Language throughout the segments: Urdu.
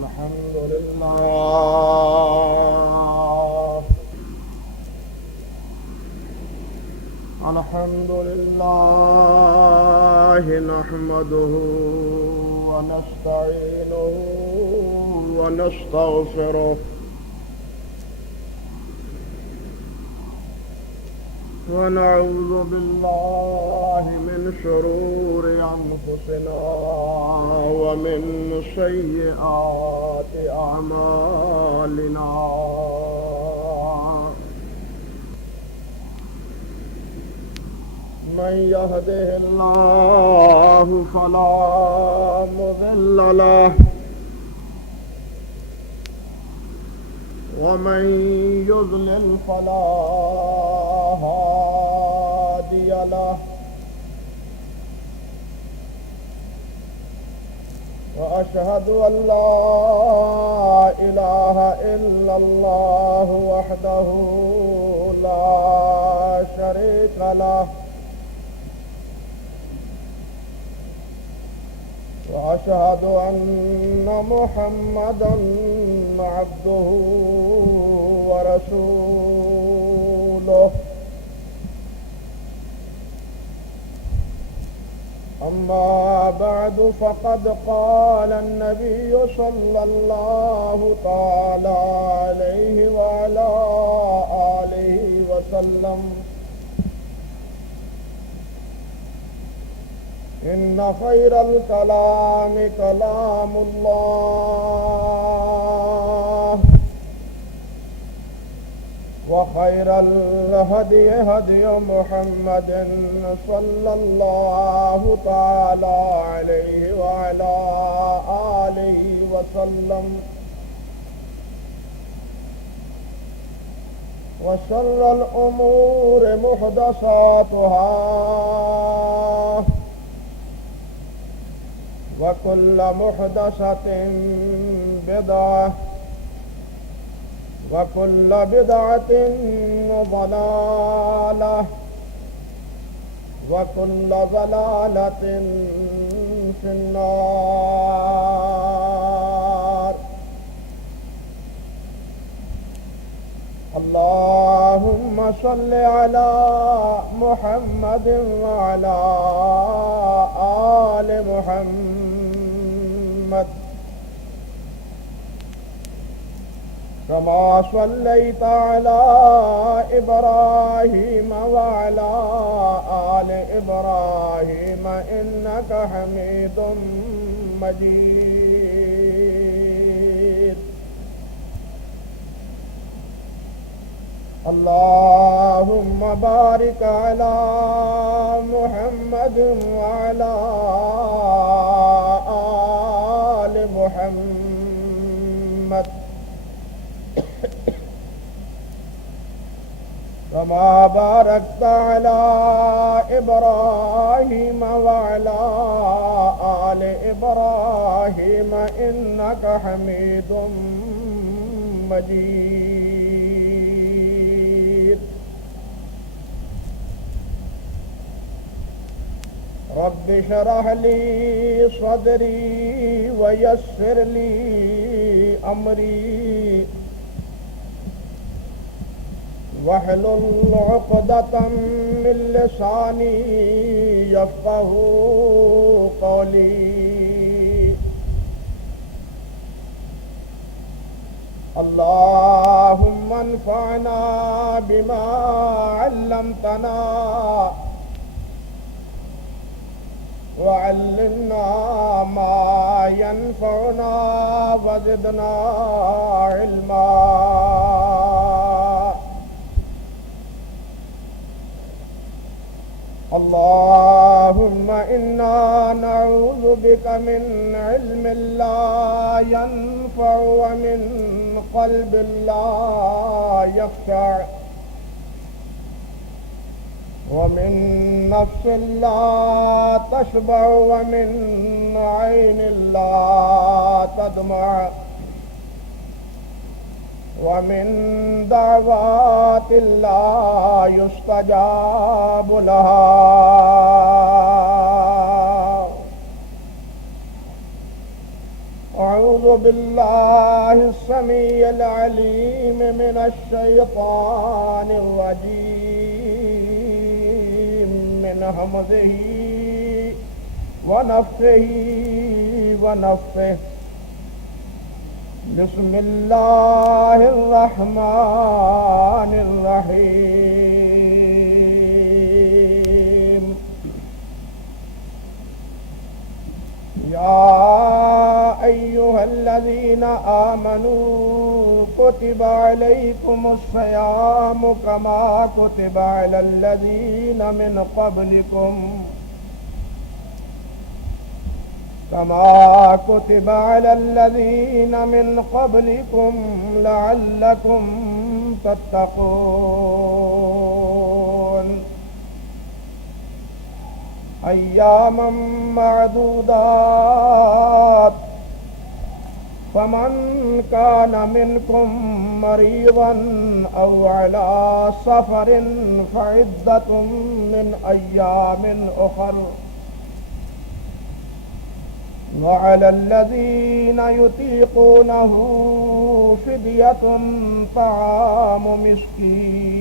الحمد لله الحمد لله نحمده ونستعينه ونستغفره ونعوذ بالله من شرور أنفسنا ومن سيئات أعمالنا من يهده الله فلا مضل له ومن يضلل فلا هادي له وأشهد أن لا إله إلا الله وحده لا شريك له وأشهد أن محمدًا عبده ورسوله أما بعد فقد قال النبي صلى الله تعالى عليه وعلى آله وسلم إن خير الكلام كلام الله وخير الهدي هدي محمد صلى الله تعالى عليه وعلى آله وسلم وشر الأمور محدثاتها وكل محدثة بدعة وكل بدعة ضلالة وكل ضلالة في النار اللهم صل على محمد وعلى آل محمد كما صليت على إبراهيم وعلى آل إبراهيم إنك حميد مجيد اللهم بارك على محمد وعلى آل محمد كما باركت على إبراهيم وعلى آل إبراهيم إنك حميد مجيد رب اشرح لي صدري ويسر لي أمري واحلل عقدة من لساني يفقه قولي اللهم انفعنا بما علمتنا وعلمنا ما ينفعنا وزدنا علما اللهم إنا نعوذ بك من علم لا ينفع ومن قلب لا يخشع ومن نفس لا تشبع ومن عين لا تدمع ومن دعوات لا يستجاب لها أعوذ بالله السميع العليم من الشيطان الرجيم من همزه ونفخه ونفثه بسم الله الرحمن الرحيم يا أيها الذين آمنوا كتب عليكم الصيام كما كتب على الذين من قبلكم لعلكم تتقون أياما معدودات فمن كان منكم مريضا أو على سفر فعدة من أيام أخر وعلى الذين يطيقونه فدية طعام مسكين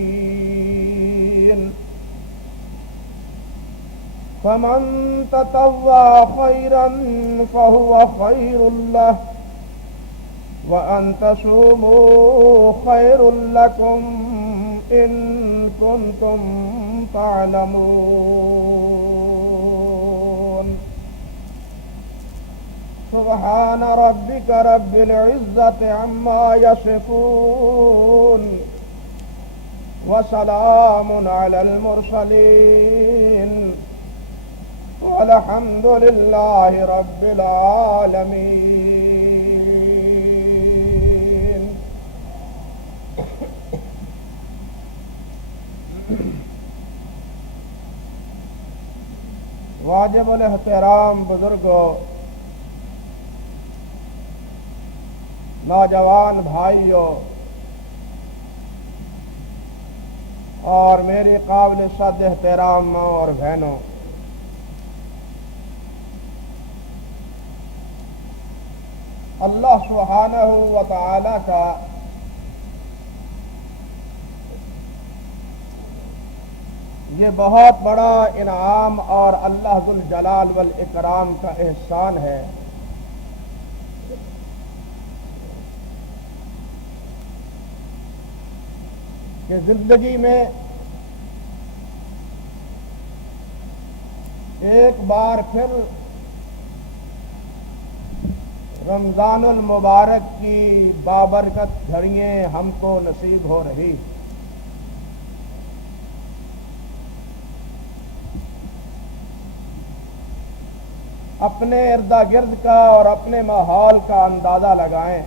فمن تطوع خيرا فهو خير له وأن تصوموا خير لكم إن كنتم تعلمون سبحان ربك رب العزة عما يصفون وسلام على المرسلين والحمد لله رب العالمين. واجب الاحترام بزرگوں، نوجوان بھائیوں اور میری قابل صد احترام ماں اور بہنوں، اللہ سبحانہ و تعالی کا یہ بہت بڑا انعام اور اللہ ذو الجلال والاکرام کا احسان ہے کہ زندگی میں ایک بار پھر رمضان المبارک کی بابرکت گھڑیاں ہم کو نصیب ہو رہی۔ اپنے ارد گرد کا اور اپنے ماحول کا اندازہ لگائیں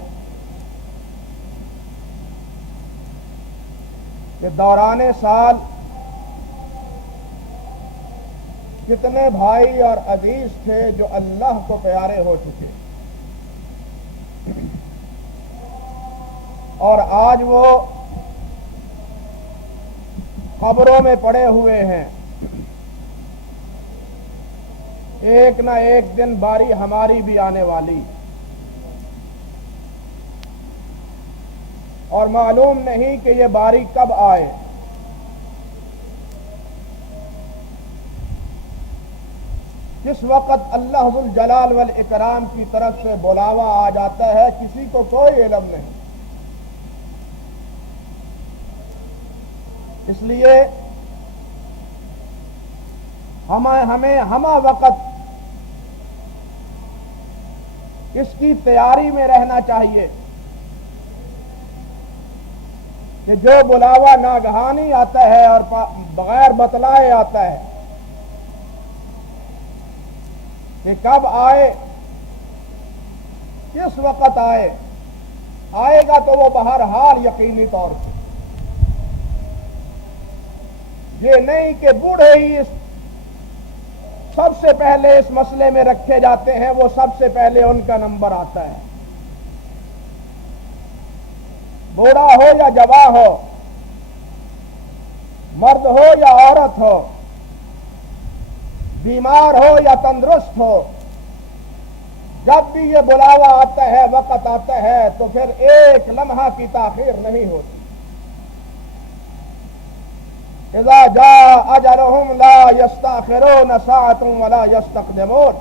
کہ دوران سال کتنے بھائی اور عزیز تھے جو اللہ کو پیارے ہو چکے، اور آج وہ قبروں میں پڑے ہوئے ہیں۔ ایک نہ ایک دن باری ہماری بھی آنے والی، اور معلوم نہیں کہ یہ باری کب آئے۔ جس وقت اللہ ذو الجلال والاکرام کی طرف سے بلاوا آ جاتا ہے کسی کو کوئی علم نہیں۔ اس لیے ہمیں ہمہ وقت اس کی تیاری میں رہنا چاہیے کہ جو بلاوا ناگہانی آتا ہے اور بغیر بتلائے آتا ہے کہ کب آئے، کس وقت آئے گا تو وہ بہرحال یقینی طور سے، یہ نہیں کہ بوڑھے ہی سب سے پہلے اس مسئلے میں رکھے جاتے ہیں، وہ سب سے پہلے ان کا نمبر آتا ہے۔ بوڑھا ہو یا جوان ہو، مرد ہو یا عورت ہو، بیمار ہو یا تندرست ہو، جب بھی یہ بلاوا آتا ہے، وقت آتا ہے، تو پھر ایک لمحہ کی تاخیر نہیں ہوتی۔ اذا جاء اجلهم لا يستأخرون ساعة ولا يستقدمون،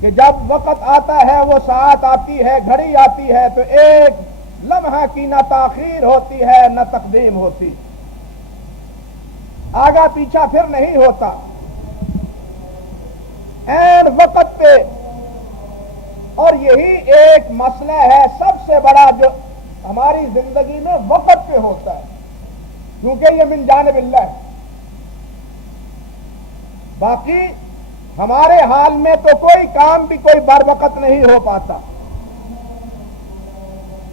کہ جب وقت آتا ہے، وہ ساعت آتی ہے، گھڑی آتی ہے، تو ایک لمحہ کی نہ تاخیر ہوتی ہے نہ تقدیم ہوتی، آگا پیچھا پھر نہیں ہوتا، عین وقت پہ۔ اور یہی ایک مسئلہ ہے سب سے بڑا جو ہماری زندگی میں وقت پہ ہوتا ہے، کیونکہ یہ من جانب اللہ ہے۔ باقی ہمارے حال میں تو کوئی کام بھی کوئی بر وقت نہیں ہو پاتا۔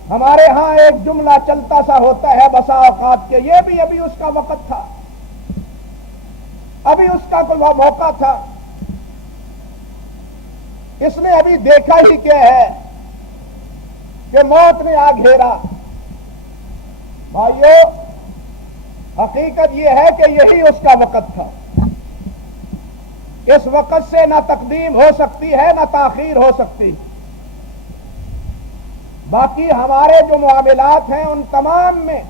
ہمارے ہاں ایک جملہ چلتا سا ہوتا ہے بسا اوقات کے، یہ بھی ابھی اس کا وقت تھا، ابھی اس کا کوئی موقع تھا، اس نے ابھی دیکھا ہی کیا ہے کہ موت نے آ گھیرا۔ بھائیو، حقیقت یہ ہے کہ یہی اس کا وقت تھا۔ اس وقت سے نہ تقدیم ہو سکتی ہے نہ تاخیر ہو سکتی۔ باقی ہمارے جو معاملات ہیں ان تمام میں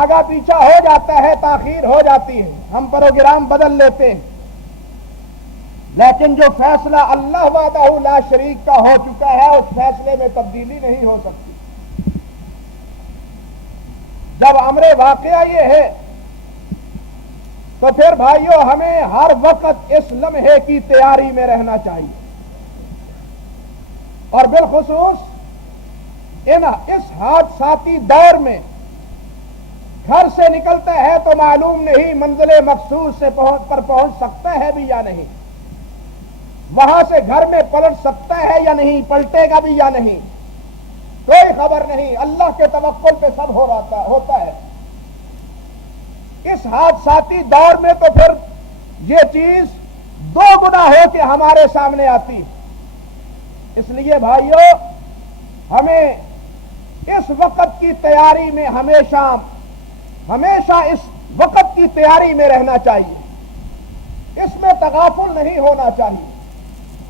آگا پیچھا ہو جاتا ہے، تاخیر ہو جاتی ہے، ہم پروگرام بدل لیتے ہیں، لیکن جو فیصلہ اللہ وحدہ لا شریک کا ہو چکا ہے اس فیصلے میں تبدیلی نہیں ہو سکتی۔ جب امر واقعہ یہ ہے تو پھر بھائیو ہمیں ہر وقت اس لمحے کی تیاری میں رہنا چاہیے، اور بالخصوص اس حادثاتی دور میں گھر سے نکلتا ہے تو معلوم نہیں منزل مقصود سے پر پہنچ سکتا ہے بھی یا نہیں، وہاں سے گھر میں پلٹ سکتا ہے یا نہیں، پلٹے گا بھی یا نہیں، کوئی خبر نہیں، اللہ کے توکل پہ سب ہوتا ہے۔ اس حادثاتی دور میں تو پھر یہ چیز دو گنا ہو کے ہمارے سامنے آتی۔ اس لیے بھائیو ہمیں اس وقت کی تیاری میں ہمیشہ اس وقت کی تیاری میں رہنا چاہیے، اس میں تغافل نہیں ہونا چاہیے۔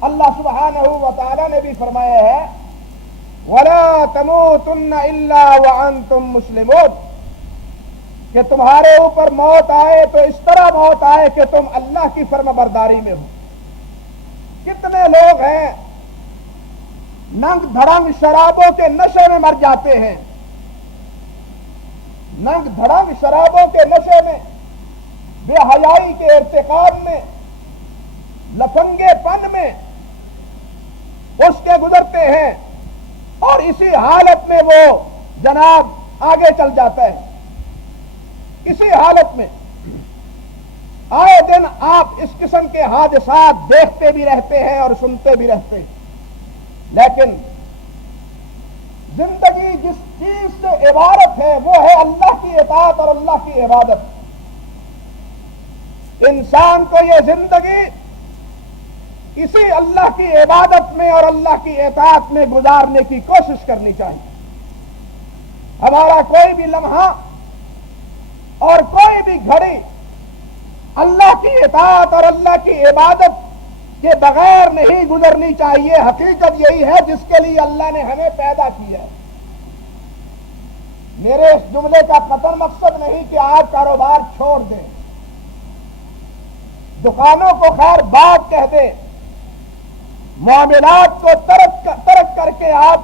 اللہ سبحانہ و تعالی نے بھی فرمایا ہے وَلَا تَمُوتُنَّ إِلَّا وَأَنْتُمْ مُسْلِمُونَ، کہ تمہارے اوپر موت آئے تو اس طرح موت آئے کہ تم اللہ کی فرما برداری میں ہو۔ کتنے لوگ ہیں ننگ دھڑنگ شرابوں کے نشے میں مر جاتے ہیں، ننگ دھڑنگ شرابوں کے نشے میں، بے حیائی کے ارتکاب میں، لفنگے پن میں اس کے گزرتے ہیں، اور اسی حالت میں وہ جناب آگے چل جاتا ہے۔ اسی حالت میں آئے دن آپ اس قسم کے حادثات دیکھتے بھی رہتے ہیں اور سنتے بھی رہتے ہیں، لیکن زندگی جس چیز سے عبارت ہے وہ ہے اللہ کی اطاعت اور اللہ کی عبادت۔ انسان کو یہ زندگی اسی اللہ کی عبادت میں اور اللہ کی اطاعت میں گزارنے کی کوشش کرنی چاہیے۔ ہمارا کوئی بھی لمحہ اور کوئی بھی گھڑی اللہ کی اطاعت اور اللہ کی عبادت کے بغیر نہیں گزرنی چاہیے۔ حقیقت یہی ہے جس کے لیے اللہ نے ہمیں پیدا کیا ہے۔ میرے اس جملے کا قطعاً مقصد نہیں کہ آپ کاروبار چھوڑ دیں، دکانوں کو خیر بات کہہ دیں، معاملات کو ترک کر کے آپ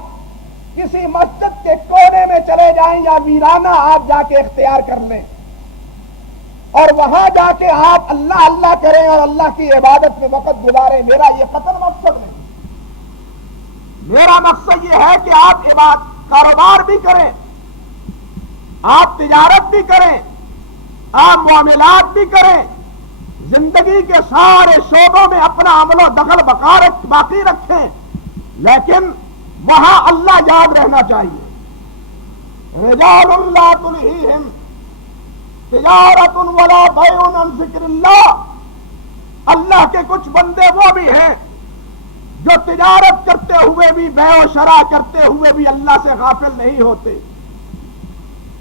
کسی مسجد کے کونے میں چلے جائیں یا ویرانہ آپ جا کے اختیار کر لیں اور وہاں جا کے آپ اللہ اللہ کریں اور اللہ کی عبادت میں وقت گزاریں، میرا یہ قطعاً مقصد نہیں۔ میرا مقصد یہ ہے کہ آپ کاروبار بھی کریں، آپ تجارت بھی کریں، آپ معاملات بھی کریں، زندگی کے سارے شعبوں میں اپنا عمل و دخل باقی رکھیں، لیکن وہاں اللہ یاد رہنا چاہیے۔ رجال لا تلہیہم تجارت ولا بیع عن ذکر اللہ، اللہ کے کچھ بندے وہ بھی ہیں جو تجارت کرتے ہوئے بھی، بیع و شراء کرتے ہوئے بھی اللہ سے غافل نہیں ہوتے۔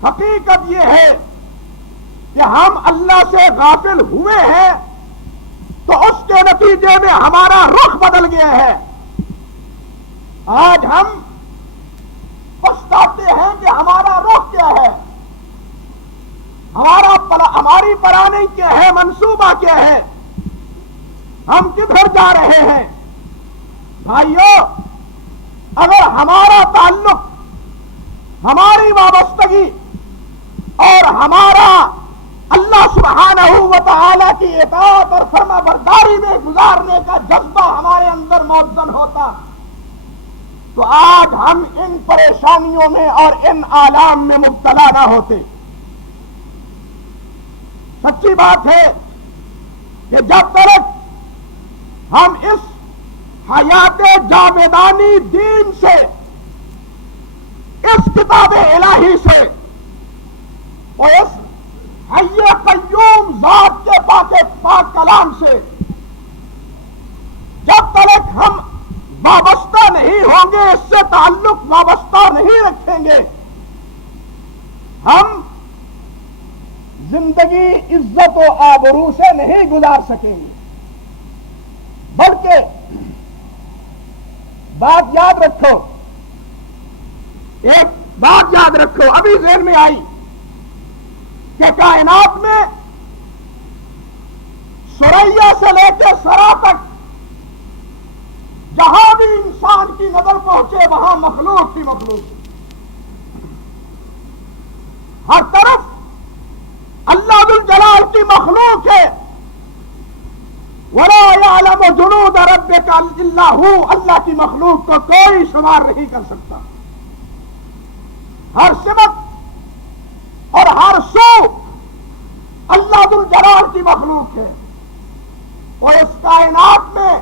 حقیقت یہ ہے کہ ہم اللہ سے غافل ہوئے ہیں تو اس کے نتیجے میں ہمارا رخ بدل گیا ہے. آج ہم پچھتاتے ہیں کہ ہمارا رخ کیا ہے، ہماری پلاننگ کیا ہے، منصوبہ کیا ہے، ہم کدھر جا رہے ہیں. بھائیو، اگر ہمارا تعلق، ہماری وابستگی اور ہمارا اللہ سبحانہ و تعالی کی اطاعت اور فرما برداری میں گزارنے کا جذبہ ہمارے اندر موزن ہوتا تو آج ہم ان پریشانیوں میں اور ان آلام میں مبتلا نہ ہوتے. سچی بات ہے کہ جب تک ہم اس حیات جاویدانی دین سے، اس کتاب الہی سے اور اس حی قیوم ذات کے پاک کلام سے جب تک ہم وابستہ نہیں ہوں گے، اس سے تعلق وابستہ نہیں رکھیں گے، ہم زندگی عزت و آبرو سے نہیں گزار سکیں گے. بلکہ بات یاد رکھو، ایک بات یاد رکھو ابھی ذہن میں آئی کہ کائنات میں سریا سے لے کے سرا تک جہاں بھی انسان کی نظر پہنچے وہاں مخلوق کی مخلوق، ہر طرف اللہ ذو الجلال کی مخلوق ہے. وَلَا يَعْلَمُ جُنُودَ رَبِّكَ إِلَّا هُوَ، اللہ کی مخلوق کو کوئی شمار نہیں کر سکتا. ہر سمت اور ہر سو اللہ ذو الجلال کی مخلوق ہے. اور اس کائنات میں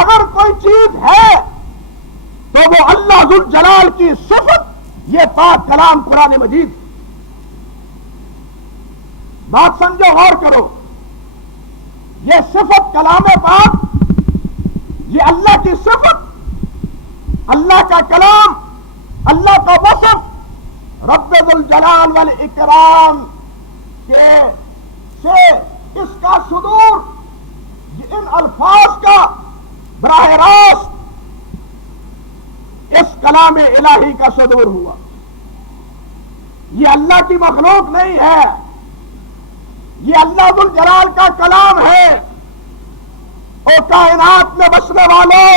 اگر کوئی چیز ہے تو وہ اللہ ذو الجلال کی صفت، یہ پاک کلام قرآن مجید. بات سمجھو، غور کرو، یہ صفت کلام پاک، یہ اللہ کی صفت، اللہ کا کلام، اللہ کا وصف، رب ذو الجلال والاکرام کے سے اس کا صدور، ان الفاظ کا براہ راست اس کلام الہی کا صدور ہوا. یہ اللہ کی مخلوق نہیں ہے، یہ اللہ ذو الجلال کا کلام ہے. اور کائنات میں بسنے والوں،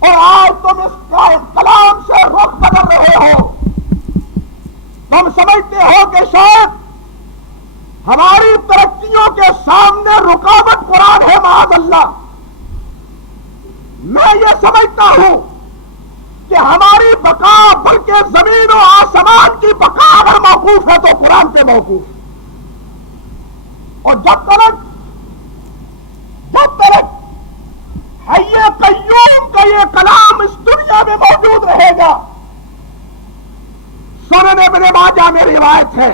اور آج تم اس کلام سے رخ بدل رہے ہو. تم سمجھتے ہو کہ شاید ہماری ترقیوں کے سامنے رکاوٹ قرآن ہے. معاذ اللہ، میں یہ سمجھتا ہوں کہ ہماری بقا، بلکہ زمین و آسمان کی بقا اگر موقوف ہے تو قرآن پہ موقوف. اور جب تک حی قیوم کا یہ کلام اس دنیا میں موجود رہے گا، سنن ابن ماجہ میں روایت ہے،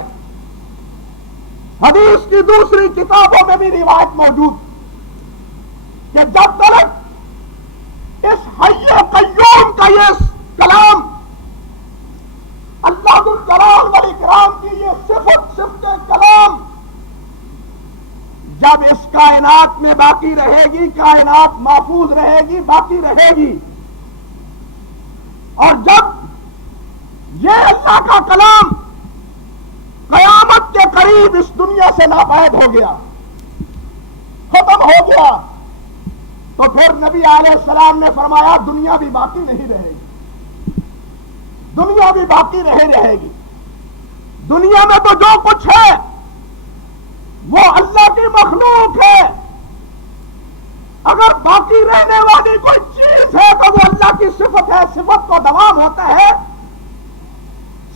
حدیث کی دوسری کتابوں میں بھی روایت موجود، کہ جب تک اس حی قیوم کا یہ کلام، اللہ ذو الجلال والاکرام کی یہ صفت کلام جب اس کائنات میں باقی رہے گی، کائنات محفوظ رہے گی، باقی رہے گی، اور جب یہ اللہ کا کلام قیامت کے قریب اس دنیا سے ناپید ہو گیا، ختم ہو گیا، تو پھر نبی علیہ السلام نے فرمایا دنیا بھی باقی نہیں رہے گی، دنیا بھی باقی رہے گی. دنیا میں تو جو کچھ ہے وہ اللہ کی مخلوق ہے. اگر باقی رہنے والی کوئی چیز ہے تو وہ اللہ کی صفت ہے. صفت کو دوام ہوتا ہے،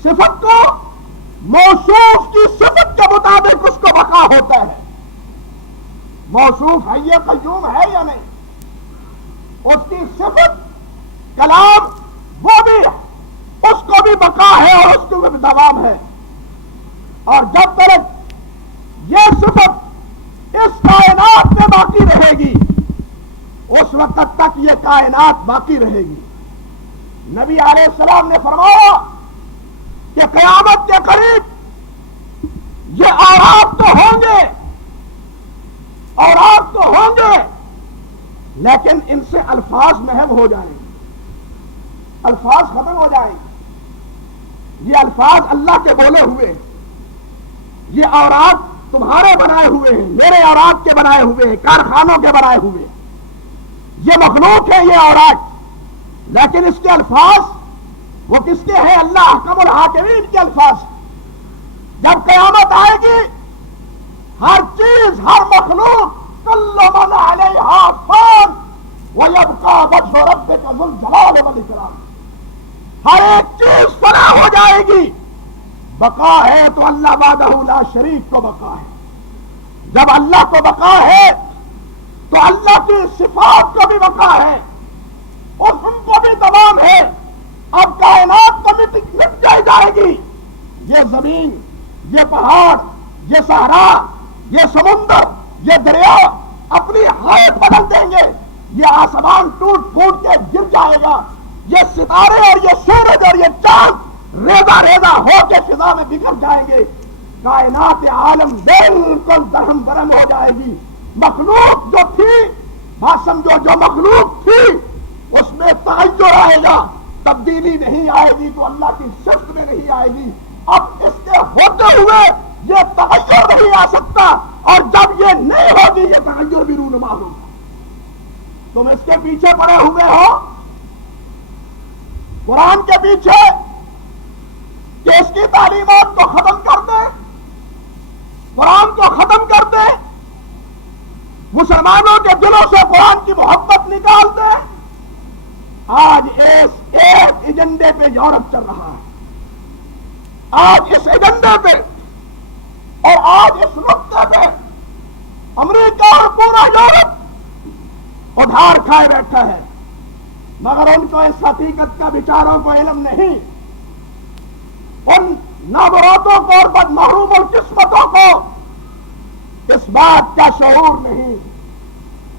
صفت کو موصوف کی صفت کے مطابق اس کو بقا ہوتا ہے. موصوف حی قیوم ہے یا نہیں، اس کی صفت کلام وہ بھی اس کو بھی بقا ہے اور اس کو بھی دوام ہے. اور جب تک یہ صفت اس کائنات میں باقی رہے گی اس وقت تک یہ کائنات باقی رہے گی. نبی علیہ السلام نے فرمایا کہ قیامت کے قریب یہ آرات تو ہوں گے اورات تو ہوں گے لیکن ان سے الفاظ محو ہو جائیں گے، الفاظ ختم ہو جائیں گے۔ یہ الفاظ اللہ کے بولے ہوئے ہیں، یہ اورات تمہارے بنائے ہوئے ہیں، میرے اورات کے بنائے ہوئے ہیں، کارخانوں کے بنائے ہوئے ہیں، یہ مخلوق ہے یہ اورات، لیکن اس کے الفاظ وہ کس کے ہیں؟ اللہ احکم الحاکمین کے الفاظ۔ جب قیامت آئے گی ہر چیز، ہر مخلوق، کل من علیہا فان ویبقی وجہ ربک ذو الجلال والاکرام، ہر ایک چیز فنا ہو جائے گی، بقا ہے تو اللہ وحدہ لا شریک کو بقا ہے۔ جب اللہ کو بقا ہے تو اللہ کی صفات کو بھی بقا ہے اور ان کو بھی تمام ہے۔ اب کائنات تو مٹ جائے گی، یہ زمین، یہ پہاڑ، یہ صحرا، یہ سمندر، یہ دریا اپنی حالت بدل دیں گے، یہ آسمان ٹوٹ پھوٹ کے گر جائے گا، یہ ستارے اور یہ سورج اور یہ چاند ریزہ ریزہ ہو کے فضا میں بکھر جائیں گے، کائنات عالم بالکل درہم برہم ہو جائے گی۔ مخلوق جو تھی، بات سمجھو، جو مخلوق تھی اس میں تغیر آئے گا، تبدیلی نہیں آئے گی تو اللہ کی صفت میں نہیں آئے گی۔ اب اس کے ہوتے ہوئے یہ تغیر نہیں آ سکتا، اور جب یہ نہیں ہوگی یہ تغیر بھی رونما ہوگا۔ تم اس کے پیچھے پڑے ہوئے ہو، قرآن کے پیچھے، کہ اس کی تعلیمات کو ختم کر دیں، قرآن کو ختم کر دیں، مسلمانوں کے دلوں سے قرآن کی محبت نکال دیں۔ آج اس ایک ایجنڈے پہ یورپ چل رہا ہے، آج اس ایجنڈے پہ اور آج اس نقطے پہ امریکہ اور پورا یورپ ادھار کھائے بیٹھا ہے، مگر ان کو اس حقیقت کا بیچاروں کو علم نہیں، ان نابراتوں کو اور بد محروم القسمتوں کو اس بات کا شعور نہیں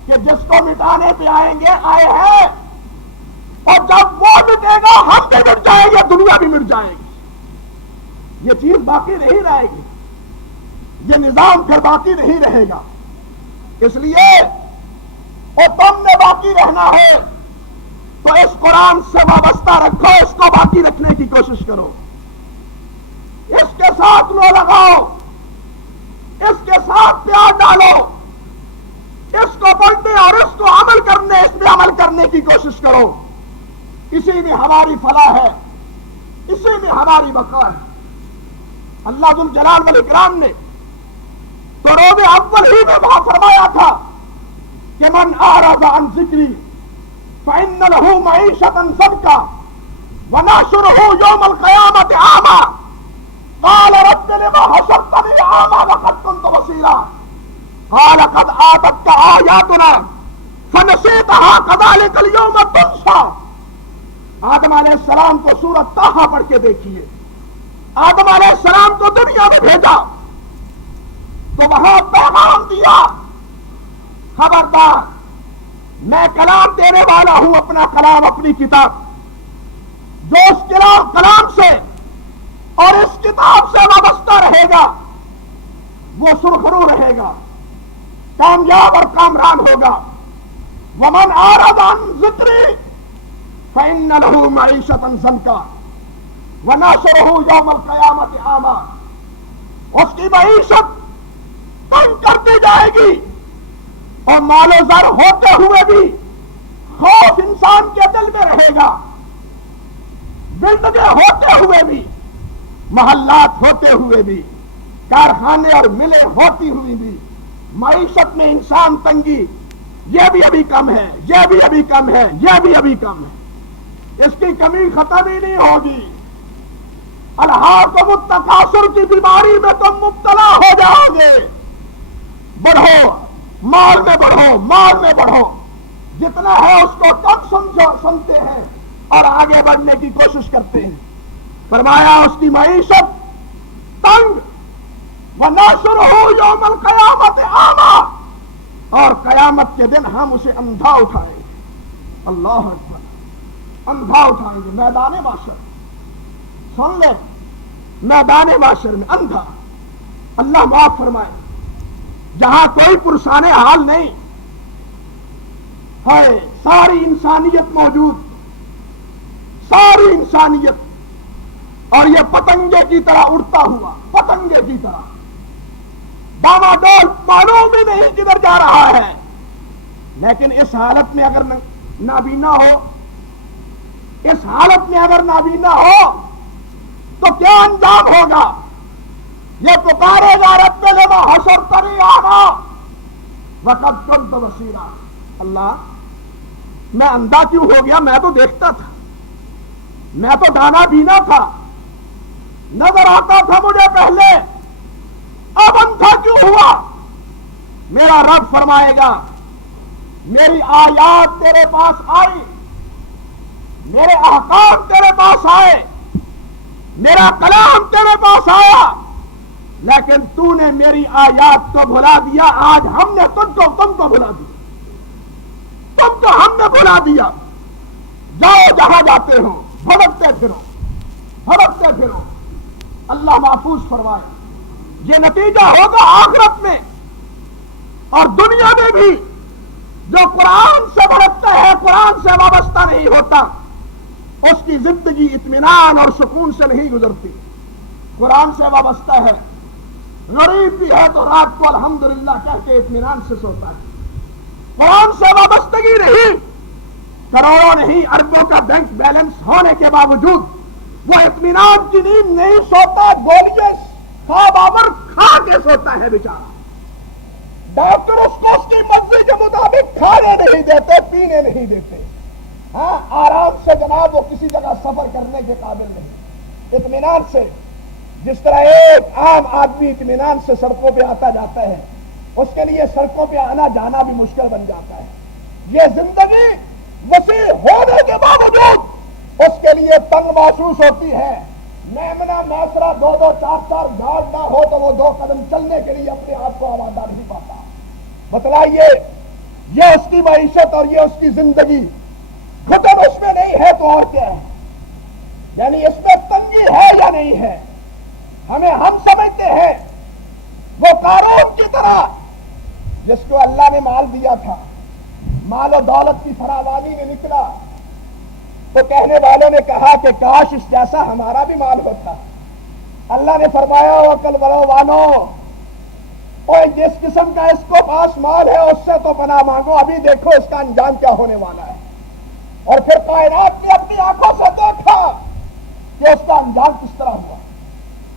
کہ جس کو مٹانے پہ آئیں گے آئے ہیں، اور جب وہ مٹے گا ہم بھی مٹ جائیں گے، دنیا بھی مٹ جائے گی، یہ چیز باقی نہیں رہے گی، یہ نظام پھر باقی نہیں رہے گا۔ اس لیے اور تم نے باقی رہنا ہے تو اس قرآن سے وابستہ رکھو، اس کو باقی رکھنے کی کوشش کرو، اس کے ساتھ لو لگاؤ، اس کے ساتھ پیار ڈالو، اس کو پڑھنے اور اس کو عمل کرنے، اس پہ عمل کرنے کی کوشش کرو۔ اسی میں ہماری فلاح ہے، اسی میں ہماری بقا ہے۔ اللہ ذو الجلال والاکرام نے تو روز اول ہی میں وہاں فرمایا تھا کہ من اعرض عن ذکری فإن له معیشة ضنکا ونحشره یوم القیامة اعمی قال رب لم حشرتنی اعمی وقد كنت بصیرا قال قد آتتك آیاتنا فنسیتها كذلك اليوم تنسى۔ آدم علیہ السلام کو سورۃ طٰہٰ پڑھ کے دیکھیے، آدم علیہ السلام کو دنیا میں بھیجا تو وہاں پیغام دیا، خبردار میں کلام دینے والا ہوں، اپنا کلام، اپنی کتاب، جو اس کلام سے اور اس کتاب سے وابستہ رہے گا وہ سرخرو رہے گا، کامیاب اور کامران ہوگا۔ ومن اعرض عن ذکری فإن له معیشة ضنکا ونحشره یوم القیامة اعمی، اس کی معیشت تنگ کر دی جائے گی اور مال و زر ہوتے ہوئے بھی خوف انسان کے دل میں رہے گا، بلڈنگیں ہوتے ہوئے بھی، محلات ہوتے ہوئے بھی، کارخانے اور ملیں ہوتی ہوئی بھی، معیشت میں انسان تنگی، یہ بھی ابھی کم ہے، یہ بھی ابھی کم ہے، یہ بھی ابھی کم ہے، اس کی کمی ختم ہی نہیں ہوگی۔ الہاکم التکاثر کی بیماری میں تم مبتلا ہو جاؤ گے۔ بڑھو، مال میں بڑھو، مال میں بڑھو، جتنا ہے اس کو کم سمجھتے ہیں اور آگے بڑھنے کی کوشش کرتے ہیں۔ فرمایا اس کی معیشت تنگ، وَنَحْشُرُهُ يَوْمَ الْقِيَامَةِ أَعْمَىٰ، اور قیامت کے دن ہم اسے اندھا اٹھائیں گے۔ اللہ اکبر، اندھا اٹھائیں گے میدان معاشر، سن لے، میدان معاشر میں اندھا۔ اللہ معاف فرمائے، جہاں کوئی پرسان حال نہیں ہے، ساری انسانیت موجود، ساری انسانیت، اور یہ پتنگے کی طرح اڑتا ہوا، پتنگے کی طرح ڈاواڈول، معلوم بھی نہیں کدھر جا رہا ہے، لیکن اس حالت میں اگر نابینا ہو، اس حالت میں اگر نابینا ہو تو کیا انجام ہوگا؟ یہ پکارے گا رب لما حشرتنی اعمی وقد کنت بصیرا، اللہ میں اندھا کیوں ہو گیا؟ میں تو دیکھتا تھا، میں تو دانا بینا تھا، نظر آتا تھا مجھے پہلے، اب اندھا کیوں ہوا؟ میرا رب فرمائے گا میری آیات تیرے پاس آئی، میرے احکام تیرے پاس آئے، میرا کلام تیرے پاس آیا، لیکن تو نے میری آیات کو بھلا دیا، آج ہم نے تم کو بھلا دیا، تم کو ہم نے بھلا دیا، جاؤ جہاں جاتے ہو، بھٹکتے پھرو، اللہ محفوظ فرمائے۔ یہ نتیجہ ہوگا آخرت میں اور دنیا میں بھی، جو قرآن سے بھٹکتا ہے، قرآن سے وابستہ نہیں ہوتا، اس کی زندگی اطمینان اور سکون سے نہیں گزرتی۔ قرآن سے وابستہ ہے، غریب بھی ہے تو رات کو الحمدللہ کہہ کے اطمینان سے سوتا ہے۔ قرآن سے وابستگی نہیں، کروڑوں نہیں اربوں کا بینک بیلنس ہونے کے باوجود وہ اطمینان کی نیند نہیں سوتا، گولیاں خواب آور کھا کے سوتا ہے بیچارہ، ڈاکٹر اس کو اس کی مرضی کے مطابق کھانے نہیں دیتے، پینے نہیں دیتے، ہاں آرام سے جناب وہ کسی جگہ سفر کرنے کے قابل نہیں، اطمینان سے، جس طرح ایک عام آدمی اطمینان سے سڑکوں پہ آتا جاتا ہے، اس کے لیے سڑکوں پہ آنا جانا بھی مشکل بن جاتا ہے۔ یہ زندگی وسیع ہونے کے باوجود اس کے لیے تنگ محسوس ہوتی ہے، میمنا میسرا 2-2 4-4 گھاٹ نہ ہو تو وہ 2 قدم چلنے کے لیے اپنے آپ کو آمادہ نہیں پاتا۔ بتلائیے یہ اس کی معیشت اور یہ اس کی زندگی، گھٹن اس میں نہیں ہے تو اور کیا ہے؟ یعنی اس میں تنگی ہے یا نہیں ہے؟ ہم سمجھتے ہیں وہ قارون کی طرح جس کو اللہ نے مال دیا تھا، مال و دولت کی فراوانی میں نکلا تو کہنے والوں نے کہا کہ کاش اس جیسا ہمارا بھی مال ہوتا۔ اللہ نے فرمایا وَقَلْ وَلَوْوَانو، اور جس قسم کا اس کو پاس مال ہے اس سے تو پناہ مانگو، ابھی دیکھو اس کا انجام کیا ہونے والا ہے۔ اور پھر کائنات نے اپنی آنکھوں سے دیکھا کہ اس کا انجام کس طرح ہوا،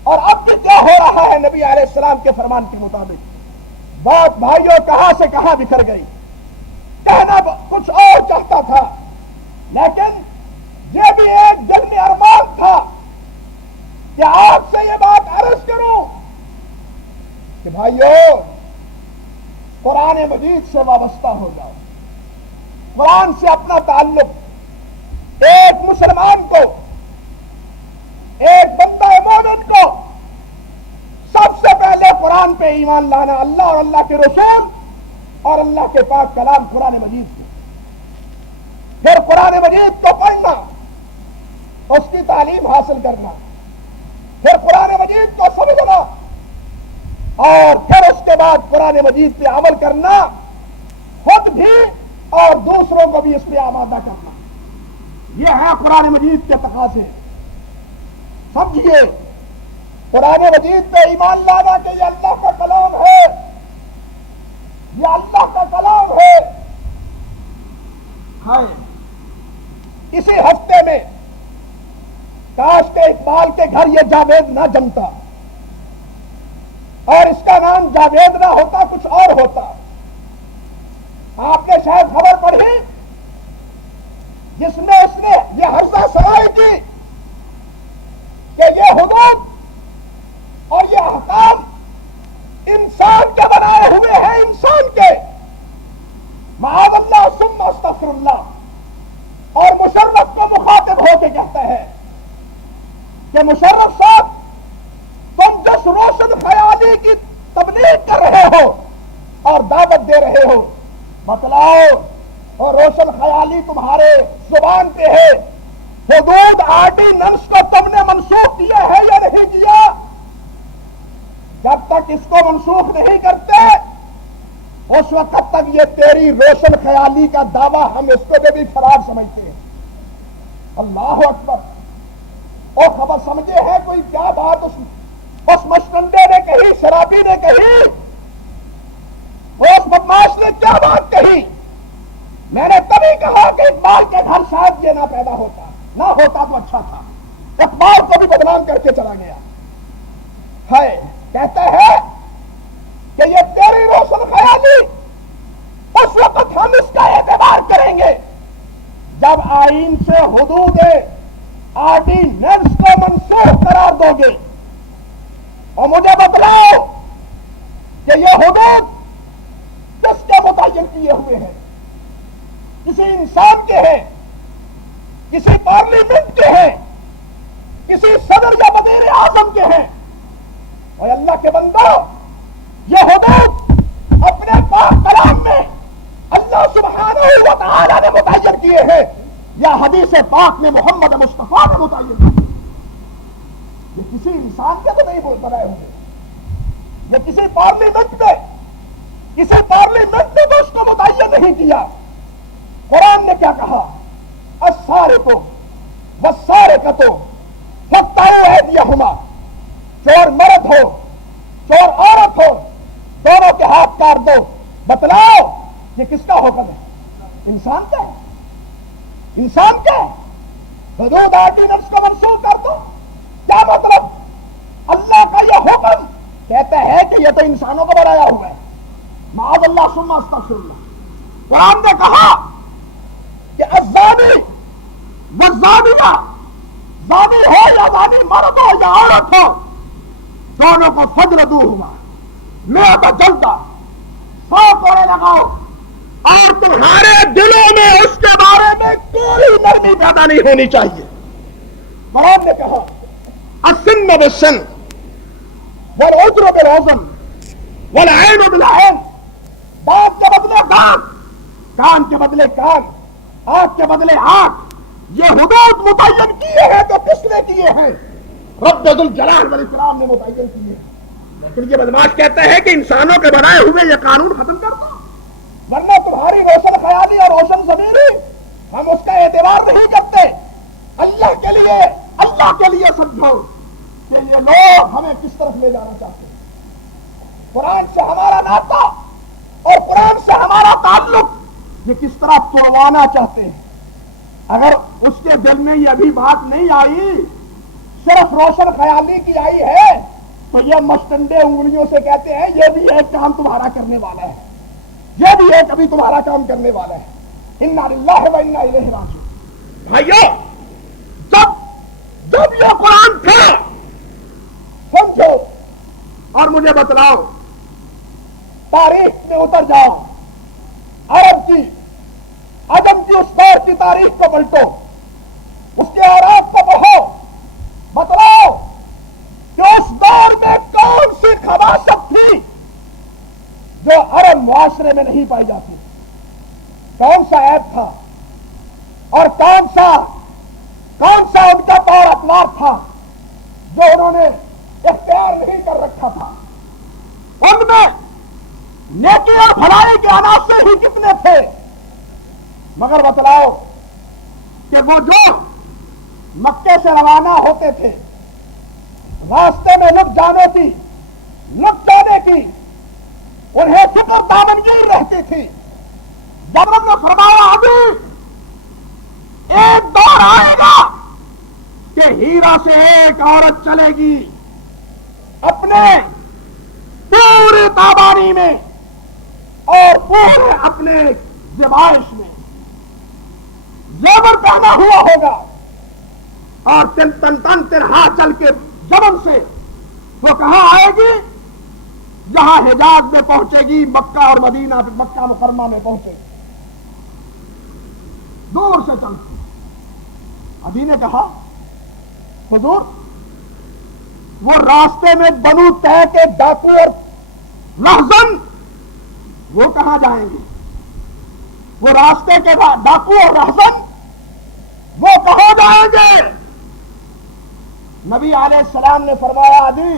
اور اب بھی کیا ہو رہا ہے نبی علیہ السلام کے فرمان کے مطابق۔ بات بھائیوں کہاں سے کہاں بکھر گئی، کہنا کچھ اور چاہتا تھا، لیکن یہ بھی ایک دل میں ارمان تھا کہ آپ سے یہ بات عرض کروں کہ بھائیوں قرآن مجید سے وابستہ ہو جاؤ، قرآن سے اپنا تعلق، ایک مسلمان کو، ایک بندہ مومن کو سب سے پہلے قرآن پہ ایمان لانا، اللہ اور اللہ کے رسول اور اللہ کے پاک کلام قرآن مجید کو، پھر قرآن مجید کو پڑھنا، اس کی تعلیم حاصل کرنا، پھر قرآن مجید کو سمجھنا، اور پھر اس کے بعد قرآن مجید پہ عمل کرنا، خود بھی اور دوسروں کو بھی اس پہ آمادہ کرنا۔ یہ ہے قرآن مجید کے تقاضے۔ سمجھیے قرآن مجید پہ ایمان لانا کہ یہ اللہ کا کلام ہے، یہ اللہ کا کلام ہے۔ اسی ہفتے میں کاش کے اقبال کے گھر یہ جاوید نہ جمتا اور اس کا نام جاوید نہ ہوتا، کچھ اور ہوتا۔ آپ نے شاید خبر پڑھی جس میں اس نے یہ ہرزہ سرائی کی کہ یہ حدود اور یہ احکام انسان کے بنائے ہوئے ہیں، انسان کے، معاذ اللہ ثم استغفر اللہ۔ اور مشرف کو مخاطب ہو کے کہتا ہے کہ مشرف صاحب تم جس روشن خیالی کی تبلیغ کر رہے ہو اور دعوت دے رہے ہو، بتلاؤ اور روشن خیالی تمہارے زبان پہ ہے، حدود آرڈیننس کو تم نے منسوخ کیا ہے یا نہیں کیا؟ جب تک اس کو منسوخ نہیں کرتے اس وقت تک یہ تیری روشن خیالی کا دعویٰ ہم اس کو بھی فرار سمجھتے ہیں۔ اللہ اکبر! اور خبر سمجھے ہے کوئی کیا بات اس مشرندے نے کہی، شرابی نے کہی، اس بدماش نے کیا بات کہی؟ میں نے تبھی کہا کہ اقبال کے گھر شاید یہ نہ پیدا ہوتا، نہ ہوتا تو اچھا تھا۔ اقبال کو بھی بدنام کر کے چلا گیا ہے۔ کہتا ہے کہ یہ تیری روشن خیالی، اس وقت ہم اس کا اعتبار کریں گے جب آئین سے حدود آرڈیننس کو منسوخ قرار دو گے، اور مجھے بتلاؤ کہ یہ حدود کس کے متعین کیے ہوئے ہیں؟ کسی انسان کے ہیں، کسی پارلیمنٹ کے ہیں، کسی صدر یا وزیر اعظم کے ہیں؟ اور اللہ کے بندو، یہ حدود اپنے پاک کلام میں اللہ سبحانہ و تعالی نے متعین کیے ہیں یا حدیث پاک میں محمد مصطفیٰ نے متعین کیے؟ یہ کسی انسان کے تو نہیں بنائے ہوئے، یہ کسی پارلیمنٹ نے تو اس کو متعین نہیں کیا۔ قرآن نے کیا کہا؟ السارق والسارقۃ فاقطعوا ایدیہما، چور مرد ہو چور عورت ہو دونوں کے ہاتھ کاٹ دو۔ بتلاؤ یہ کس کا حکم ہے؟ انسان کا ہے؟ انسان کا ہے؟ حدود آرڈیننس کو منسوخ کر دو، کیا مطلب؟ اللہ کا یہ حکم کہتا ہے کہ یہ تو انسانوں کو بنایا ہوا ہے، معاذ اللہ ثم استغفر اللہ۔ قرآن نے کہا کہ الزانی والزانیہ، زانی ہو یا زانی مرد ہو یا عورت ہو، دونوں کو فجلدوہما مئۃ جلدہ، 100 کوڑے لگاؤ، اور تمہارے دلوں میں اس کے بارے میں کوئی نرمی پیدا نہیں ہونی چاہیے۔ قرآن نے کہا السن بالسن والعذر بالعذر والعین بالعین، دانت کے بدلے دانت، کان کے بدلے کان، آنکھ کے بدلے آنکھ۔ یہ حدود متعین کیے ہیں تو کس نے کیے ہیں؟ رب ذوالجلال والاکرام نے متعین کیے ہیں۔ لیکن یہ بدماش کہتا ہے کہ انسانوں کے بنائے ہوئے یہ قانون ختم کر دو، ورنہ تمہاری روشن خیالی اور روشن ضمیری ہم اس کا اعتبار نہیں کرتے۔ اللہ کے لیے سمجھو کہ یہ لوگ ہمیں کس طرف لے جانا چاہتے ہیں۔ قرآن سے ہمارا ناطہ اور قرآن سے ہمارا تعلق یہ کس طرح توڑوانا چاہتے ہیں۔ اگر اس کے دل میں یہ ابھی بات نہیں آئی، صرف روشن خیالی کی آئی ہے، تو یہ مشتندے انگلیوں سے کہتے ہیں یہ بھی ایک کام تمہارا کرنے والا ہے، یہ بھی ایک ابھی تمہارا کام کرنے والا ہے۔ انا للہ و انا الیہ راجعون۔ بھائیو، جب یہ قرآن تھا، سمجھو اور مجھے بتلاؤ، تاریخ میں اتر جاؤ، عرب کی عجم کی اس دور کی تاریخ کو پلٹو، اس کے آرات کو پڑھو، بتلاؤ کہ اس دور میں کون سی خباثت تھی جو عرب معاشرے میں نہیں پائی جاتی، کون سا عیب تھا، اور کون سا ان کا طور اطوار تھا جو انہوں نے اختیار نہیں کر رکھا تھا۔ ان میں نیکی اور بھلائی کے عناصر ہی کتنے تھے، مگر بتلاؤ کہ وہ جو مکے سے روانہ ہوتے تھے، راستے میں لک جانے کی انہیں فکر دامنگیر رہتی تھی۔ جب ہم نے فرمایا ابھی ایک دور آئے گا کہ ہیرا سے ایک عورت چلے گی اپنے پورے تابانی میں اور پورے اپنے زبائش میں زیور پہنا ہوا ہوگا، اور تن تنہا چل کے یمن سے وہ کہاں آئے گی؟ جہاں حجاز میں پہنچے گی، مکہ اور مدینہ، مکہ مکرمہ میں پہنچے گی، دور سے چلتی۔ ابھی نے کہا حضور وہ راستے میں بنو طے کے ڈاکو اور لہزن وہ کہاں جائیں گے؟ وہ راستے کے ڈاکو اور لہزن وہ کہاں جائیں گے؟ نبی علیہ السلام نے فرمایا علی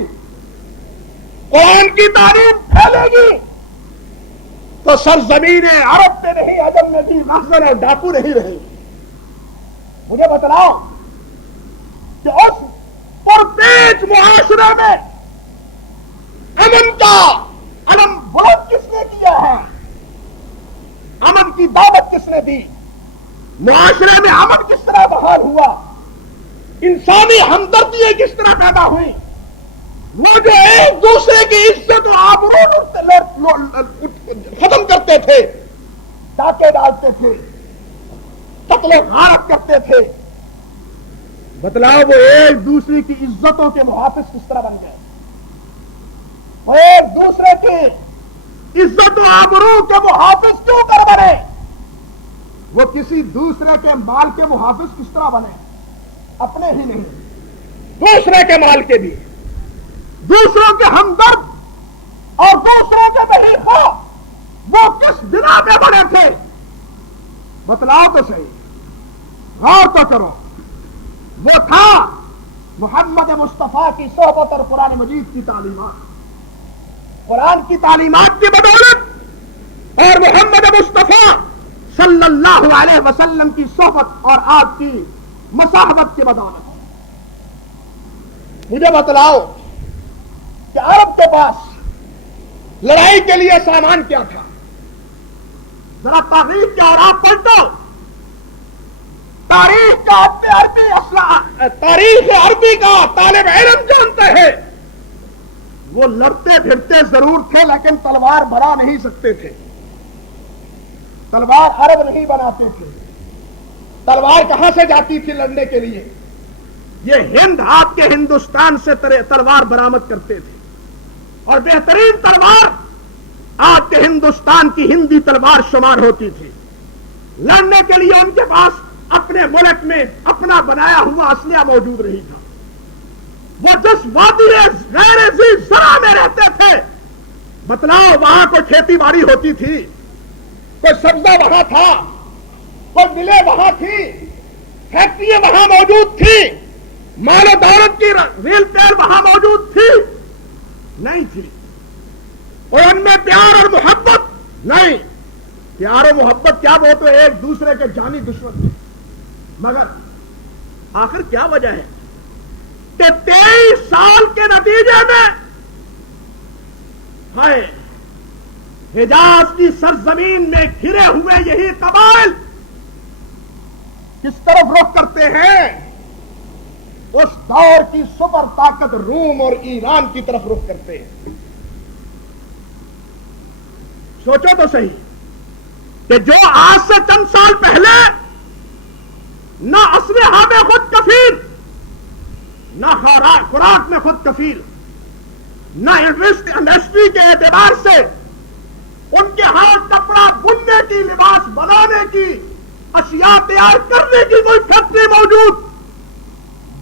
قرآن کی تعلیم پھیلے گی، تو سرزمین عرب میں نہیں عجم میں بھی مخزن اور ڈاکو نہیں رہے. مجھے بتلاؤ کہ اس پرتیج معاشرے میں امن کا علم بلند کس نے کیا ہے؟ امن کی دعوت کس نے دی؟ معاشرے میں امن کس طرح بحال ہوا؟ انسانی ہمدردیاں کس طرح پیدا ہوئی؟ وہ جو ایک دوسرے کی عزت و آبرو ختم کرتے تھے، ڈاکے ڈالتے تھے، قتل و غارت کرتے تھے، بتلاؤ وہ ایک دوسرے کی عزتوں کے محافظ کس طرح بن گئے؟ وہ ایک دوسرے کی عزت و آبرو کے محافظ کیوں کر بنے؟ وہ کسی دوسرے کے مال کے محافظ کس طرح بنے؟ اپنے ہی نہیں، دوسرے کے مال کے بھی، دوسروں کے ہمدرد اور دوسروں کے بہی خواہ وہ کس بنا پہ بڑے تھے؟ بتلاؤ تو صحیح، غور تو کرو. وہ تھا محمد مصطفیٰ کی صحبت اور قرآن مجید کی تعلیمات. قرآن کی تعلیمات کی بدولت اور محمد مصطفیٰ صلی اللہ علیہ وسلم کی صحبت اور آپ کی مصاحبت کی بدولت. مجھے بتلاؤ کہ عرب کے پاس لڑائی کے لیے سامان کیا تھا؟ ذرا تاریخ کا اور آپ پلٹو. تاریخ کا تاریخ عربی کا طالب علم جانتا ہے وہ لڑتے پھرتے ضرور تھے لیکن تلوار بنا نہیں سکتے تھے. تلوار عرب نہیں بناتے تھے. تلوار کہاں سے جاتی تھی لڑنے کے لیے؟ یہ ہند آپ کے ہندوستان سے تلوار برآمد کرتے تھے، اور بہترین تلوار آپ کے ہندوستان کی ہندی تلوار شمار ہوتی تھی. لڑنے کے لیے ان کے پاس اپنے ملک میں اپنا بنایا ہوا اسلحہ موجود نہیں تھا. وہ جس وادی غیر ذی زرع میں رہتے تھے، بتلاؤ وہاں کوئی کھیتی باڑی ہوتی تھی؟ کوئی سبزہ وہاں تھا؟ کوئی ملیں وہاں تھی؟ فیکٹریاں وہاں موجود تھی؟ مال و دولت کی ریل پیر وہاں موجود تھی؟ نہیں تھی. اور ان میں پیار اور محبت نہیں. پیار و محبت کیا، وہ تو ایک دوسرے کے جانی دشمن تھے. مگر آخر کیا وجہ ہے کہ 23 سال کے نتیجے میں ہائے حجاز کی سرزمین میں گھرے ہوئے یہی قبائل کس طرف رخ کرتے ہیں؟ اس دور کی سپر طاقت روم اور ایران کی طرف رخ کرتے ہیں. سوچو تو صحیح کہ جو آج سے چند سال پہلے نہ اسلحہ میں خود کفیل، نہ خوراک میں خود کفیل، نہ انڈسٹری کے اعتبار سے ان کے ہاتھ کپڑا بننے کی، لباس بنانے کی، اشیاء تیار کرنے کی کوئی فیکٹری موجود،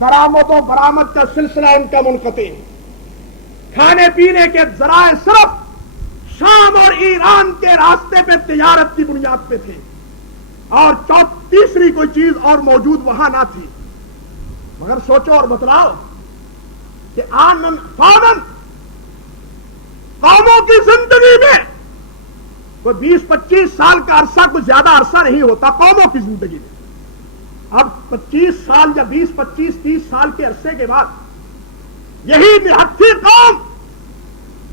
درآمد و برآمد کا سلسلہ ان کا منقطع، کھانے پینے کے ذرائع صرف شام اور ایران کے راستے پہ تجارت کی بنیاد پہ تھے، اور تیسری کوئی چیز اور موجود وہاں نہ تھی. مگر سوچو اور بتلاؤ کہ آنن فانن قوموں کی زندگی میں کوئی 20-25 سال کا عرصہ کوئی زیادہ عرصہ نہیں ہوتا قوموں کی زندگی میں. اب 25 سال یا 20-25-30 سال کے عرصے کے بعد یہی نہتی قوم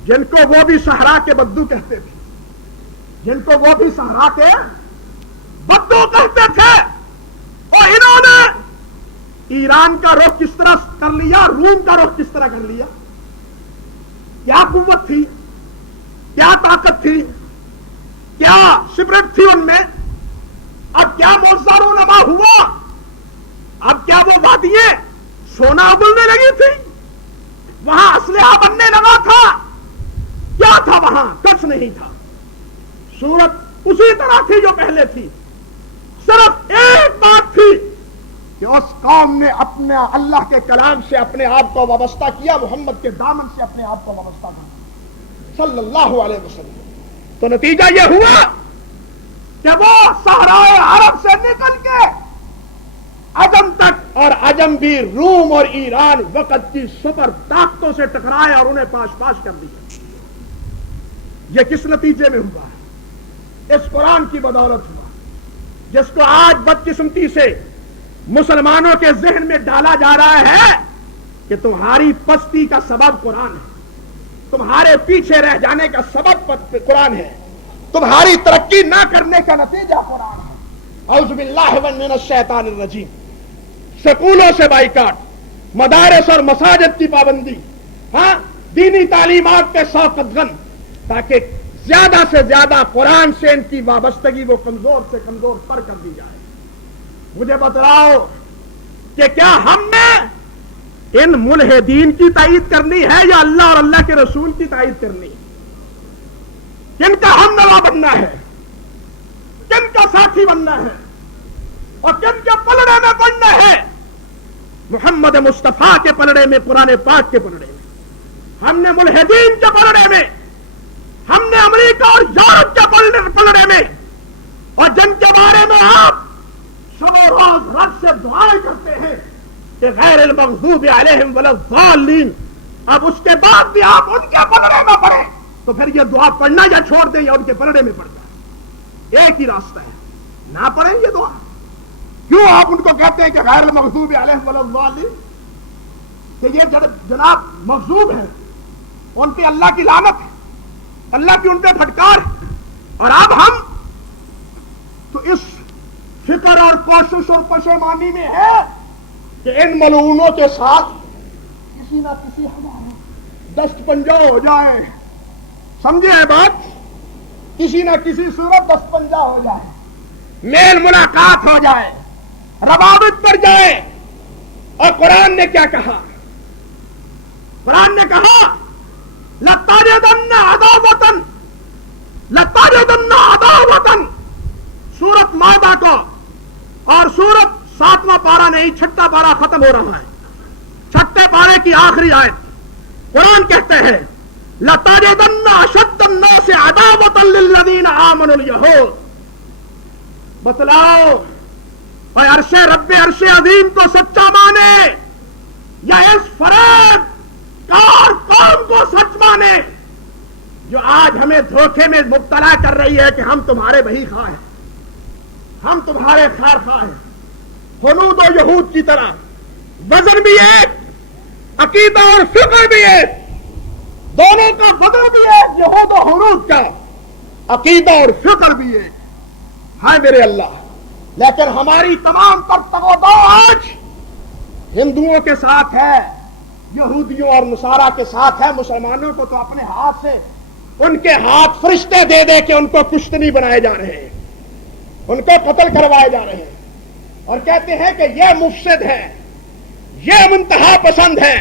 جن کو وہ بھی صحرا کے بدو کہتے تھے، جن کو وہ بھی صحرا کے بدو کہتے تھے، اور انہوں نے ایران کا رخ کس طرح کر لیا، روم کا رخ کس طرح کر لیا. کیا قوت تھی، کیا طاقت تھی، کیا سپرٹ تھی ان میں. اب کیا معجزہ رونما ہوا؟ اب کیا وہ وادیاں سونا ابلنے لگی تھی؟ وہاں اسلحہ بننے لگا تھا؟ کیا تھا وہاں؟ کچھ نہیں تھا. صورت اسی طرح تھی جو پہلے تھی. صرف ایک بات تھی کہ اس قوم نے اپنے اللہ کے کلام سے اپنے آپ کو وابستہ کیا، محمد کے دامن سے اپنے آپ کو وابستہ کیا صلی اللہ علیہ وسلم. تو نتیجہ یہ ہوا کہ وہ صحرائے عرب سے نکل کے عجم تک، اور عجم بھی روم اور ایران وقت کی سپر طاقتوں سے ٹکرائے اور انہیں پاش پاش کر دیا. یہ کس نتیجے میں ہوا ہے؟ اس قرآن کی بدولت ہوا، جس کو آج بدقسمتی سے مسلمانوں کے ذہن میں ڈالا جا رہا ہے کہ تمہاری پستی کا سبب قرآن ہے، تمہارے پیچھے رہ جانے کا سبب قرآن ہے، تمہاری ترقی نہ کرنے کا نتیجہ قرآن ہے۔ اعوذ باللہ من الشیطان الرجیم۔ سکولوں سے بائیکاٹ، مدارس اور مساجد کی پابندی، ہاں دینی تعلیمات کے 100 قدغن، تاکہ زیادہ سے زیادہ قرآن سے ان کی وابستگی وہ کمزور سے کمزور پر کر دی جائے۔ مجھے بتلاؤ کہ کیا ہم نے ان ملحدین کی تائید کرنی ہے یا اللہ اور اللہ کے رسول کی تائید کرنی؟ کن کا ہم نوا بننا ہے، کن کا ساتھی بننا ہے، اور کن کے پلڑے میں بننا ہے؟ محمد مصطفیٰ کے پلڑے میں، قرآن پاک کے پلڑے میں۔ ہم نے ملحدین کے پلڑے میں، ہم نے امریکہ اور یورپ کے پلڑے میں، اور جن کے بارے میں آپ شب و روز رب سے دعائیں کرتے ہیں کہ غیر المغضوب علیہم ولا الضالین، اب اس کے بعد بھی آپ ان کے پلڑے میں پڑیں تو پھر یہ دعا پڑھنا یا چھوڑ دیں یا ان کے پلڑے میں پڑ جائیں۔ ایک ہی راستہ ہے، نہ پڑھیں یہ دعا۔ کیوں آپ ان کو کہتے ہیں کہ غیر المغضوب علیہم ولا الضالین؟ کہ یہ جناب مغضوب ہیں، ان پہ اللہ کی لعنت ہے، اللہ کی ان پہ پھٹکار ہے۔ اور اب ہم تو اس فکر اور کوشش اور پشیمانی میں ہے کہ ان ملعونوں کے ساتھ کسی نہ کسی ہمارا دست پنجہ ہو جائے، سمجھے ہیں بات؟ کسی نہ کسی صورت دست پنجہ ہو جائے، میل ملاقات ہو جائے، روابط پر جائے۔ اور قرآن نے کیا کہا؟ قرآن نے کہا لَتَجِدَنَّ عَدَاوَةً لَتَجِدَنَّ عَدَاوَةً، سورت مائدہ کو، اور سورت 7واں پارہ نہیں 6واں پارہ ختم ہو رہا ہے، 6 پارے کی آخری آیت قرآن کہتے ہیں لَتَجِدَنَّ أَشَدَّ النَّاسِ عَدَاوَةً لِلَّذِينَ آمَنُوا الْيَهُودَ۔ بتلاؤ اور عرش رب عرش عظیم کو سچا مانے یا اس فریب کار قوم کو سچ مانے جو آج ہمیں دھوکے میں مبتلا کر رہی ہے کہ ہم تمہارے بہی خواہ ہیں، ہم تمہارے خیر خواہ ہیں۔ ہنود و یہود کی طرح وزن بھی ایک، عقیدہ اور فکر بھی ایک، دونوں کا وزن بھی ایک، یہود و ہنود کا عقیدہ اور فکر بھی ایک۔ ہائے میرے اللہ، لیکن ہماری تمام ترتگو آج ہندوؤں کے ساتھ ہے، یہودیوں اور نصارہ کے ساتھ ہے۔ مسلمانوں کو تو اپنے ہاتھ سے ان کے ہاتھ فرشتے دے دے کے ان کو کشتنی بنائے جا رہے ہیں، ان کو قتل کروائے جا رہے ہیں، اور کہتے ہیں کہ یہ مفسد ہے، یہ منتہا پسند ہے۔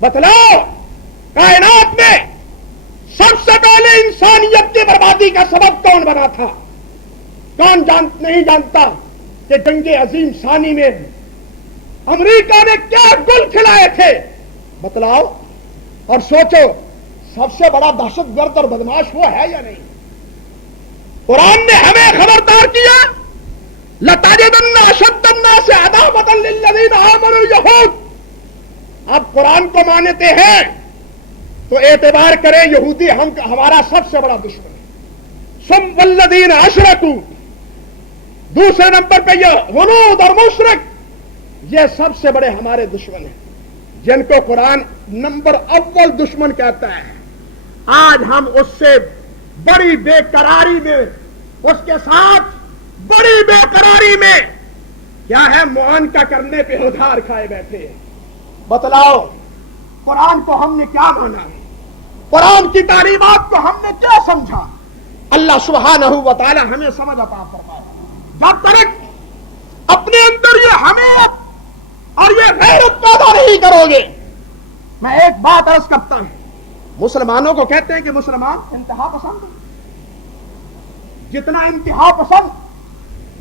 بتلاؤ کائنات میں سب سے پہلے انسانیت کی بربادی کا سبب کون بنا تھا؟ کون نہیں جانتا کہ جنگ عظیم ثانی میں امریکہ نے کیا گل کھلائے تھے؟ بتلاؤ اور سوچو، سب سے بڑا دہشت گرد اور بدماش وہ ہے یا نہیں؟ قرآن نے ہمیں خبردار کیا لَتَجِدَنَّ أَشَدَّ النَّاسِ عَدَاوَةً لِلَّذِينَ آمَنُوا الْيَهُودَ۔ اب قرآن کو مانتے ہیں تو اعتبار کریں یہودی ہمارا سب سے بڑا دشمن ہے۔ ثُمَّ وَالَّذِينَ أَشْرَكُوا، دوسرے نمبر پہ یہ غنود اور مشرک، یہ سب سے بڑے ہمارے دشمن ہیں، جن کو قرآن نمبر اول دشمن کہتا ہے۔ آج ہم اس سے بڑی بے قراری میں، اس کے ساتھ بڑی بے قراری میں کیا ہے، معانقہ کرنے پہ ادھار کھائے بیٹھے ہیں۔ بتلاؤ قرآن کو ہم نے کیا مانا ہے؟ قرآن کی تعلیمات کو ہم نے کیا سمجھا؟ اللہ سبحانہ و تعالی ہمیں سمجھ عطا فرمائے۔ جب تک اپنے اندر یہ حمیت اور یہ غیرت پیدا نہیں کرو گے، میں ایک بات عرض کرتا ہوں، مسلمانوں کو کہتے ہیں کہ مسلمان انتہا پسند ہیں۔ جتنا انتہا پسند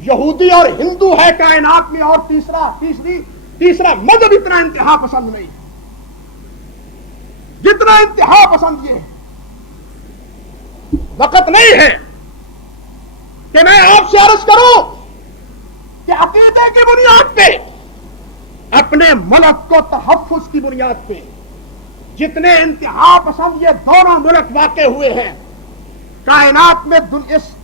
یہودی اور ہندو ہے کائنات میں، اور تیسرا مذہب اتنا انتہا پسند نہیں، جتنا انتہا پسند یہ ہے۔ وقت نہیں ہے کہ میں آپ سے عرض کروں کہ عقیدے کی بنیاد پہ، اپنے ملک کو تحفظ کی بنیاد پہ جتنے انتہا پسند یہ دونوں ملک واقع ہوئے ہیں کائنات میں، اس